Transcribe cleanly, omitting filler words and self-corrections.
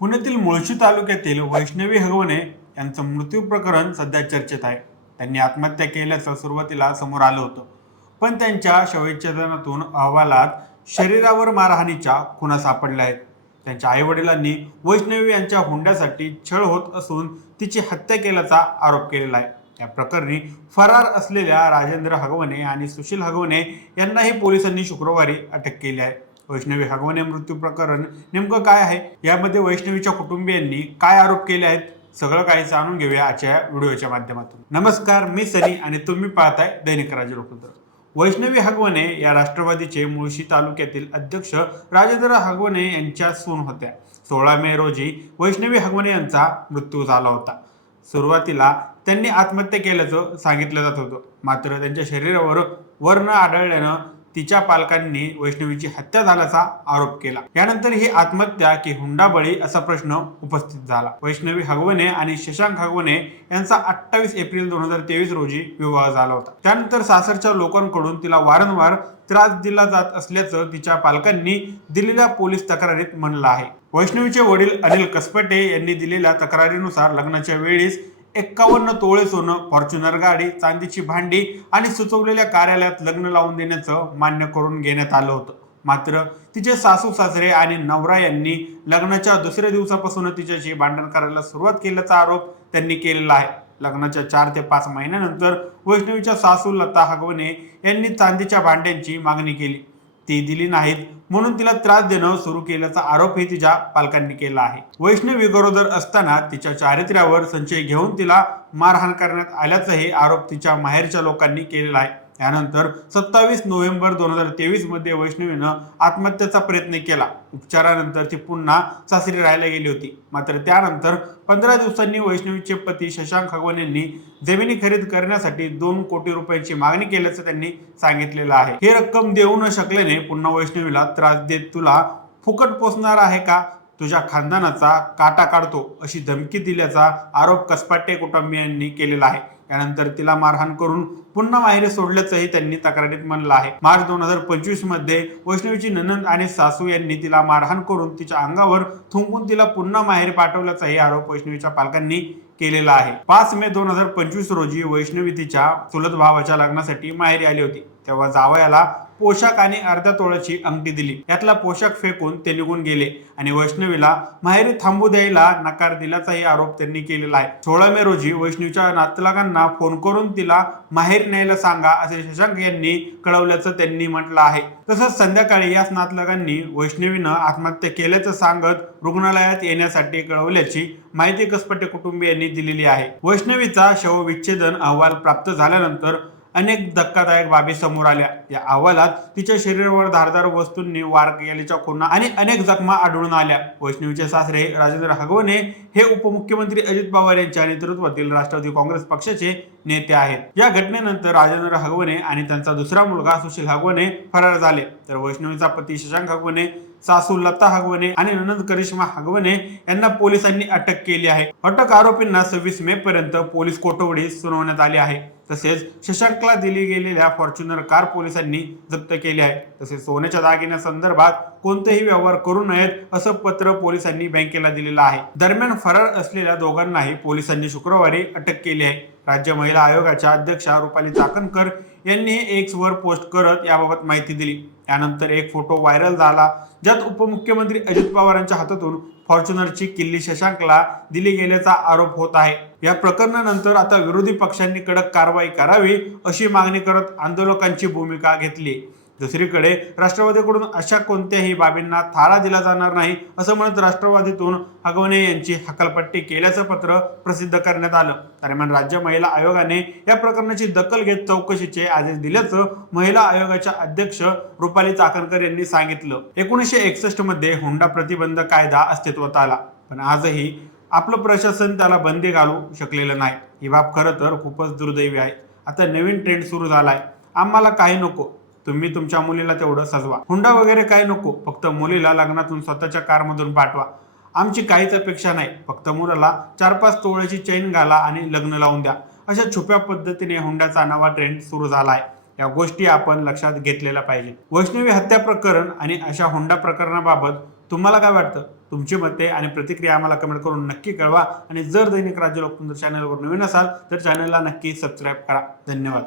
पुण्यातील मुळशी तालुक्यातील वैष्णवी हगवणे यांचं मृत्यू प्रकरण सध्या चर्चेत आहे. त्यांनी आत्महत्या केल्याचं सुरुवातीला समोर आलं होतं, पण त्यांच्या शवविच्छेदनातून अहवालात शरीरावर मारहाणीच्या खुणा सापडल्या आहेत. त्यांच्या आईवडिलांनी वैष्णवी यांच्या हुंड्यासाठी छळ होत असून तिची हत्या केल्याचा आरोप केलेला आहे. या प्रकरणी फरार असलेल्या राजेंद्र हगवणे आणि सुशील हगवणे यांनाही पोलिसांनी शुक्रवारी अटक केली आहे. वैष्णवी हगवणे मृत्यू प्रकरण नेमकं काय आहे, यामध्ये वैष्णवीच्या कुटुंबियांनी काय आरोप केले आहेत, सगळं काही जाणून घेऊया आजच्या व्हिडिओच्या माध्यमातून. नमस्कार, मी सनी आणि तुम्ही पाहताय दैनिक राजलोकतंत्र. वैष्णवी हगवणे या राष्ट्रवादीचे मुळशी तालुक्यातील अध्यक्ष राजेंद्र हगवणे यांच्या सून होत्या. 16 मे रोजी वैष्णवी हगवणे यांचा मृत्यू झाला होता. सुरुवातीला त्यांनी आत्महत्या केल्याचं सांगितलं जात होतं, मात्र त्यांच्या शरीरावर वर्ण आढळल्यानं तिच्या पालकांनी वैष्णवीची हत्या झाल्याचा आरोप केला. यानंतर ही आत्महत्या की हुंडाबळी असा प्रश्न उपस्थित झाला. वैष्णवी हगवणे आणि शशांक हगवणे यांचा 28 एप्रिल 2023 रोजी विवाह झाला होता. त्यानंतर सासरच्या लोकांकडून तिला वारंवार त्रास दिला जात असल्याचं तिच्या पालकांनी दिलेल्या पोलीस तक्रारीत म्हणलं आहे. वैष्णवीचे वडील अनिल कसपटे यांनी दिलेल्या तक्रारीनुसार लग्नाच्या वेळीस 51 तोळे सोनं, फॉर्च्युनर गाडी, चांदीची भांडी आणि सुचवलेल्या कार्यालयात लग्न लावून देण्याचं मान्य करून घेण्यात आलं होतं. मात्र तिचे सासू सासरे आणि नवरा यांनी लग्नाच्या दुसऱ्या दिवसापासून तिच्याशी भांडण करायला सुरुवात केल्याचा आरोप त्यांनी केलेला आहे. लग्नाच्या 4 ते 5 महिन्यानंतर वैष्णवीच्या सासू लता हगवणे यांनी चांदीच्या भांड्यांची मागणी केली. ती दिली नाहीत म्हणून तिला त्रास देणं सुरू केल्याचा आरोपही तिच्या पालकांनी केला आहे. वैष्णवी गरोदर असताना तिच्या चारित्र्यावर संशय घेऊन तिला मारहाण करण्यात आल्याचाही आरोप तिच्या माहेरच्या लोकांनी केलेला आहे. यानंतर 27 नोव्हेंबर 2023 मध्ये वैष्णवीनं आत्महत्येचा प्रयत्न केला. उपचारानंतर ती पुन्हा सासरी राहायला गेली होती. मात्र त्यानंतर 15 दिवसांनी वैष्णवीचे पती शशांक हगवणे यांनी जमिनी खरेदी करण्यासाठी 2 कोटी रुपयांची मागणी केल्याचं त्यांनी सांगितलेलं आहे. ही रक्कम देऊ न शकल्याने पुन्हा वैष्णवीला त्रास देत तुला फुकट पोसणार आहे का, तुझ्या खानदानाचा काटा काढतो अशी धमकी दिल्याचा आरोप कसपाटे कुटुंबियांनी केलेला आहे. यानंतर तिला मारहाण करून पुन्हा माहेरी सोडल्याचंही त्यांनी तक्रारीत म्हणलं आहे. मार्च 2025 मध्ये वैष्णवीची नणंद आणि सासू यांनी तिला मारहाण करून तिच्या अंगावर थुंकून तिला पुन्हा माहेरी पाठवल्याचाही आरोप वैष्णवीच्या पालकांनी केलेला आहे. 5 मे 2025 रोजी वैष्णवी तिच्या चुलत भावाच्या लग्नासाठी माहेरी आली होती. तेव्हा जावयाला पोशाख आणि अर्ध्या तोळ्याची अंगठी दिली. यातला पोशाख फेकून ते निघून गेले आणि वैष्णवीला माहेरी थांबू द्यायला नकार दिल्याचाही आरोप त्यांनी केलेला आहे. 16 मे रोजी वैष्णवीच्या नातलगांना फोन करून तिला माहेर न्यायला सांगा असे शशांक यांनी कळवल्याचं त्यांनी म्हटलं आहे. तसंच संध्याकाळी याच नातलगांनी वैष्णवीनं आत्महत्या केल्याचं सांगत रुग्णालयात येण्यासाठी कळवल्याची माहिती कसपटे कुटुंबियांनी दिलेली आहे. वैष्णवीचा शवविच्छेदन अहवाल प्राप्त झाल्यानंतर अनेक धक्कादायक बाबी समोर आल्या. या अहवालात तिच्या शरीरावर धारदार वस्तूंनी वार केल्याच्या खुणा आणि अनेक जखमा आढळून आल्या. वैष्णवीचे सासरे राजेंद्र हगवणे हे उपमुख्यमंत्री अजित पवार यांच्या नेतृत्वातील राष्ट्रवादी काँग्रेस पक्षाचे नेते आहेत. या घटनेनंतर राजेंद्र हगवणे आणि त्यांचा दुसरा मुलगा सुशील हगवणे फरार झाले, तर वैष्णवीचा पती शशांक हगवणे, सासू लता हगवणे आणि नणंद करिश्मा हगवणे यांना पोलिसांनी अटक केली आहे. अटक आरोपींना 26 मे पर्यंत पोलीस कोठडी सुनावण्यात आली आहे. तसेच शशांकला दिली गेलेल्या फॉर्च्युनर कार पोलिसांनी जप्त केली आहे. तसेच सोन्याच्या दागिन्यासंदर्भात कोणतेही व्यवहार करू नयेत असं पत्र पोलिसांनी बँकेला दिलेलं आहे. दरम्यान फरार असलेल्या दोघांनाही पोलिसांनी शुक्रवारी अटक केली आहे. राज्य महिला आयोगाच्या अध्यक्षा रुपाली चाकणकर यांनी एक्स वर पोस्ट करत याबाबत माहिती दिली. यानंतर एक फोटो व्हायरल झाला, ज्यात उपमुख्यमंत्री अजित पवारांच्या हातातून फॉर्च्युनरची किल्ली शशांकला दिली गेल्याचा आरोप होत आहे. या प्रकरणानंतर आता विरोधी पक्षांनी कडक कारवाई करावी अशी मागणी करत आंदोलकांची भूमिका घेतली. दुसरीकडे राष्ट्रवादीकडून अशा कोणत्याही बाबींना थारा दिला जाणार नाही असं म्हणत राष्ट्रवादीतून हगवणे यांची हकालपट्टी केल्याचं पत्र प्रसिद्ध करण्यात आलं. दरम्यान राज्य महिला आयोगाने या प्रकरणाची दखल घेत चौकशीचे आदेश दिल्याचं महिला आयोगाच्या अध्यक्ष रुपाली चाकणकर यांनी सांगितलं. 1961 मध्ये हुंडा प्रतिबंध कायदा अस्तित्वात आला, पण आजही आपलं प्रशासन त्याला बंदी घालू शकलेलं नाही. ही बाब खरं तर खूपच दुर्दैवी आहे. आता नवीन ट्रेंड सुरू झालाय, आम्हाला काही नको, तुम्ही तुमच्या मुलीला तेवढं सजवा, हुंडा वगैरे काय नको, फक्त मुलीला लग्नातून स्वतःच्या कारमधून पाठवा, आमची काहीच अपेक्षा नाही, फक्त मुलाला 4-5 तोळ्याची चैन घाला आणि लग्न लावून द्या. अशा छुप्या पद्धतीने हुंड्याचा नवा ट्रेंड सुरू झाला आहे. या गोष्टी आपण लक्षात घेतलेल्या पाहिजे. वैष्णवी हत्या प्रकरण आणि अशा हुंडा प्रकरणाबाबत तुम्हाला काय वाटतं तुमची मते आणि प्रतिक्रिया आम्हाला कमेंट करून नक्की कळवा आणि जर दैनिक राज्य लोकतंत्र चॅनलवर नवीन असाल तर चॅनलला नक्की सबस्क्राईब करा. धन्यवाद.